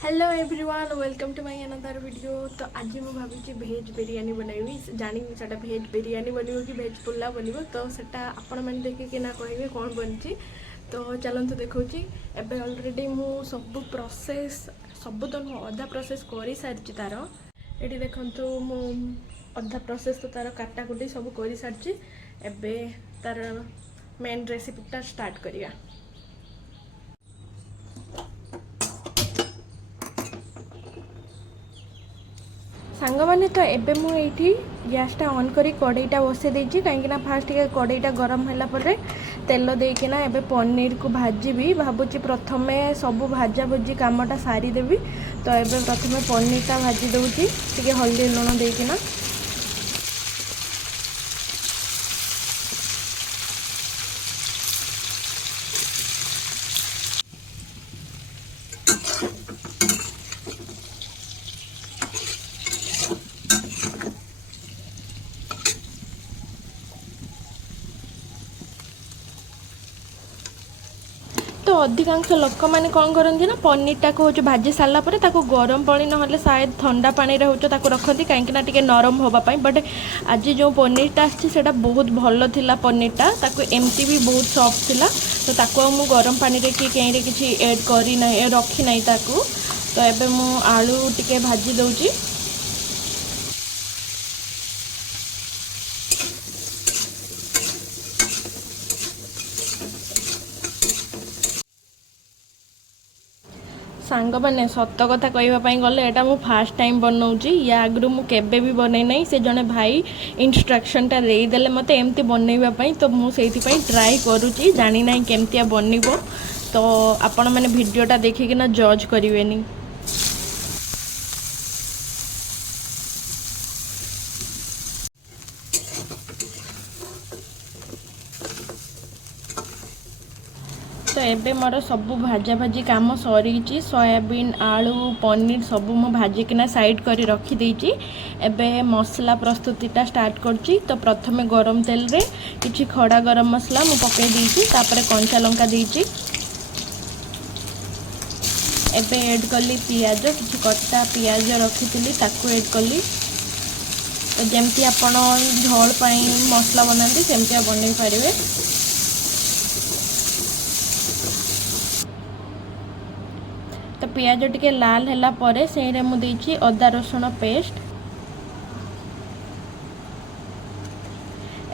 Hello everyone welcome to my another video. तो आज मैं भावी भेज बिरयानी बनैबी जानी सेटा भेज बिरयानी बनब कि भेज पुलाव बनब तो सेटा आपण मैंने देखिए ना कहे कौन बनी। तो चलते देखा एबे ऑलरेडी मु सब प्रोसेस सब तो अधा प्रोसेस कर सारी तार ये देखु मु अधा प्रोसेस तो तार काटाकुटी सब कर सारी एबे तार मेन रेसिपीटा स्टार्ट करिया। सांग मैंने तो एबे मु एठी गैसटा ऑन करी कड़ईटा बसई देछि कहीं फास्ट टिके कड़ईटा गरम होला परे तेल देकिना एबे पनीर को भाजीबी भाबुची प्रथमे सब भाजा भुजी कामटा सारी देवी। तो एबे प्रथमे पनीरटा भाजी दउछि टिके हल्दी लुण देकिना तो अधिकांश लोक मैंने कौन करती ना पनीरटा को भाजी सारा पर गरम पानी ना शायद ठंडा पानी रखती कहीं टे नरम होगापाई बट आज जो पनीरटा आसा बहुत भल था पनीरटा एमती भी बहुत सॉफ्ट थिला। तो ताको मु गरम पानी रे कि कहीं किसी ऐड करना रखी ना तो एबे मु आलू टिके भाजी दउची। सांग मैंने सत कथा कहवाई गले एटा मु फास्ट टाइम बनाऊँगी या आगु मुझे भी बनई ना से जड़े भाई इंस्ट्रक्शनटा देदेले मत एमती बनवाई तो मुझे ट्राए करुँची जानी ना केमतिया बनब। तो आपण मैंने वीडियोटा देखिकिना जज करें। तो एबे मोर सब भाजा भाजी काम सरी सोयाबीन आलू पनीर सब मु भाजिकिना साइड कर रखी देछि। एबे मसला प्रस्तुतिटा स्टार्ट करछि। तो प्रथमे गरम तेल रे किछि खड़ा गरम मसला मु पके देछि तापरे कंचा लंका देछि। एबे ऐड कली पियाज किछि कटा पियाज रखिथिली ताकू ऐड कली। तो जेमती आपण झोल पई मसला बनांती सेमतिया बनै पारिबे। तो पियाज टिके लाल हैला परे से मु देछि अदा रसुण पेस्ट।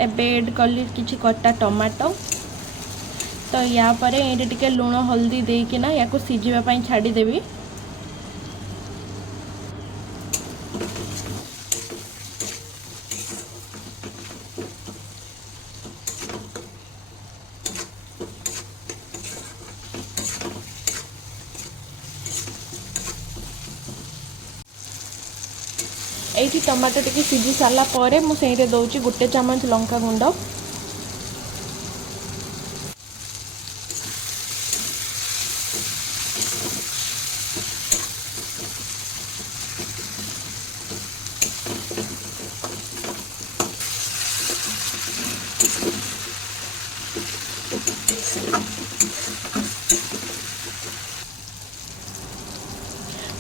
एबे ऐड कली किछि कटा टमाटो। तो या परे एटे टिके लुण हल्दी देकिना याको सिझिबा पई छाडी देबी। एठी टमाटो टिके सिझी सारा पर मुझे दौची गोटे चामच लंका गुंड।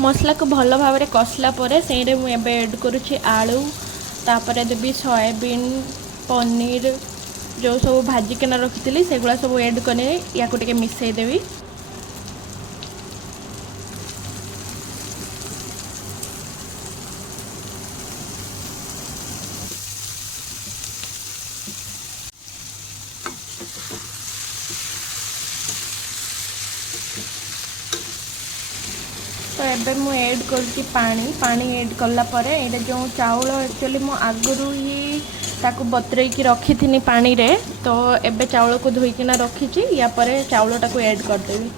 मसला को भल भाव में कसला परे से मुझे ऐड करुँची आलू तापर देवी सोयाबीन पनीर जो सब भाजिकिना रखी सेगुड़ा सब ऐड कर या मिसई देवी। तो एबे मु ऐड करती पानी ऐड कला परे एटा जो चाउल एक्चुअली मु आगुरु ही ताकू बतरई की रखी थी पानी रे। तो एबे चाउल को धोईकिना रखी या परे चाउल टाकू ऐड कर देबी।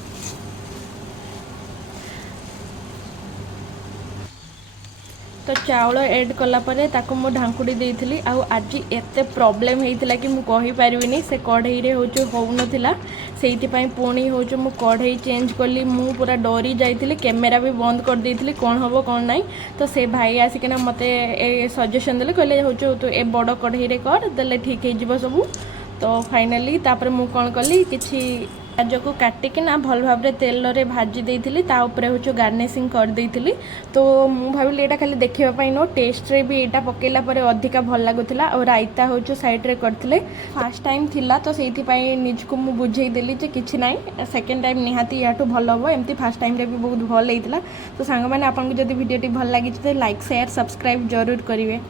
तो चाउल ऐड कला परे ताकू मु ढांकुड़ी देइथिली आउ आज एते प्रॉब्लम हेइतिला कि मु कहि पारिबिनी से कढ़ई रे होचो होउनथिला सेइति पई पुणी होचो मु कढ़ई चेंज कली मु पूरा डरी जाइतिली कैमरा भी बंद कर देइथिली कोन हबो कोन नाही। तो से भाई आसिकिना मते ए सजेशन देले कहले होचो तू ए बड़ कढ़ई रे कर देले ठीक हे जिवो सब। तो फाइनली तापर मु कोन कली किछि पियाज को काटिकिना भल भाव में तेल रे भाजी देइथिली ता ऊपर हूँ गार्निशिंग कर देइथिली। तो मु भाविली एटा खाली देखापी नो टेस्ट रे भी एटा पकेला पर अधिका भल लगुला और रायता हूँ साइड रे करथिले। फर्स्ट टाइम थिला तो सेठी पई निजको मु बुझेई देली जे किछि नाही सेकंड टाइम निहाती याटू भल हो एमती फर्स्ट टाइम रे भी बहुत भल हेइतिला। तो सांग माने आपन को जदी वीडियो टी भल लागि तो लाइक शेयर सब्सक्राइब जरूर करिवे।